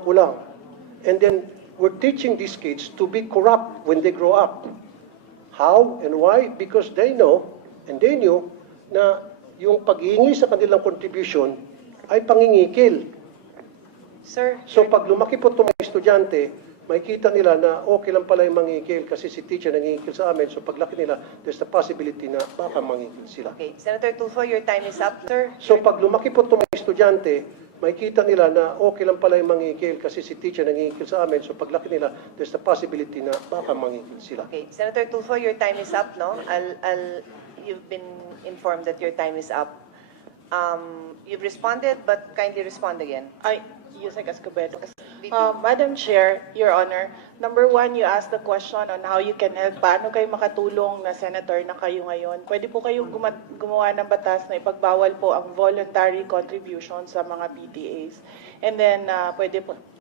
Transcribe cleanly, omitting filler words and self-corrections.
kulang. And then, we're teaching these kids to be corrupt when they grow up. How and why? Because they know, and they knew, na yung paghihingi sa kanilang contribution ay pangingikil. Sir, So pag lumaki po itong mga estudyante, makikita nila na okay lang pala yung mangingikil kasi si teacher nangingikil sa amin. So paglaki nila, there's the possibility na baka mangingikil sila. okay. Senator Tulfo, your time is up. Sir, So pag lumaki po itong mga estudyante, makikita nila na okay lang pala yung mangingikil kasi si teacher nangingikil sa amin. So paglaki nila, there's the possibility na baka mangingikil sila. okay. Senator Tulfo, your time is up, no? You've been informed that your time is up. You've responded, but kindly respond again. Yusek Escobedo. Madam Chair, Your Honor, number one, you asked the question on how you can help. Paano kayo makatulong na senator na kayo ngayon? Pwede po kayong gumawa ng batas na ipagbawal po ang voluntary contribution sa mga PTAs. And then, pwede po